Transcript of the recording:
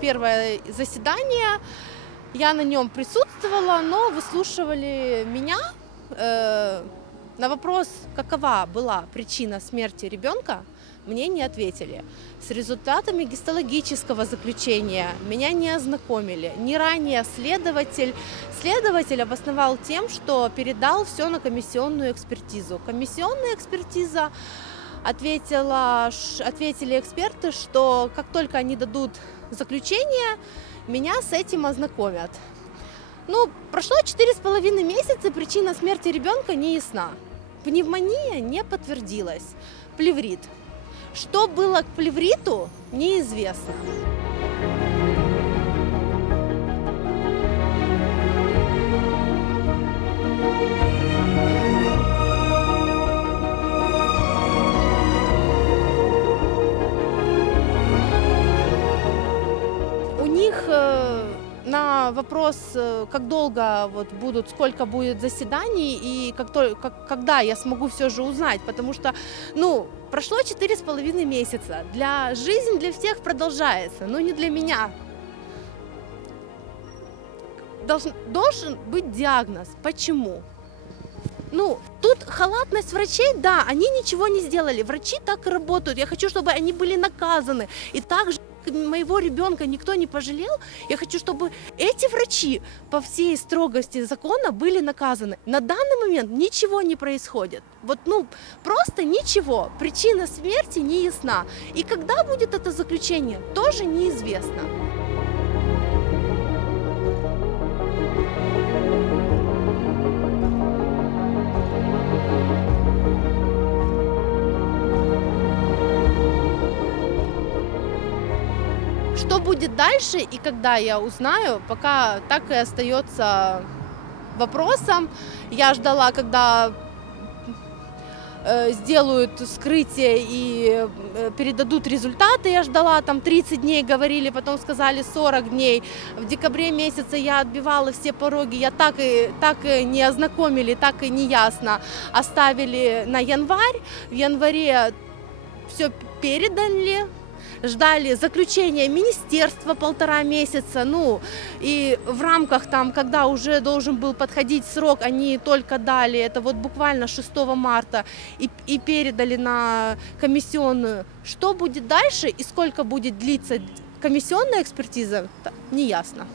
первое заседание, я на нем присутствовала, но выслушивали меня. На вопрос, какова была причина смерти ребенка, мне не ответили. С результатами гистологического заключения меня не ознакомили. Не ранее следователь обосновал тем, что передал все на комиссионную экспертизу. Комиссионная экспертиза ответили эксперты, что как только они дадут заключение, меня с этим ознакомят. Прошло 4,5 месяца, причина смерти ребенка не ясна. Пневмония не подтвердилась. Плеврит. Что было к плевриту, неизвестно. У них на вопрос, как долго сколько будет заседаний и когда я смогу все же узнать, потому что, прошло 4,5 месяца. Жизнь для всех продолжается, но не для меня. Должен быть диагноз. Почему? Тут халатность врачей, да, они ничего не сделали. Врачи так и работают. Я хочу, чтобы они были наказаны. И так же моего ребенка никто не пожалел. Я хочу, чтобы эти врачи по всей строгости закона были наказаны. На данный момент ничего не происходит. Просто ничего. Причина смерти не ясна. И когда будет это заключение, тоже неизвестно. Что будет дальше и когда я узнаю, пока так и остается вопросом. Я ждала, когда сделают вскрытие и передадут результаты. Я ждала, 30 дней говорили, потом сказали 40 дней. В декабре месяце я отбивала все пороги, я так и не ознакомили, так и не ясно оставили на январь. В январе все передали. Ждали заключения министерства 1,5 месяца, и в рамках когда уже должен был подходить срок, они только дали, это буквально 6 марта, и передали на комиссионную. Что будет дальше и сколько будет длиться комиссионная экспертиза, не ясно.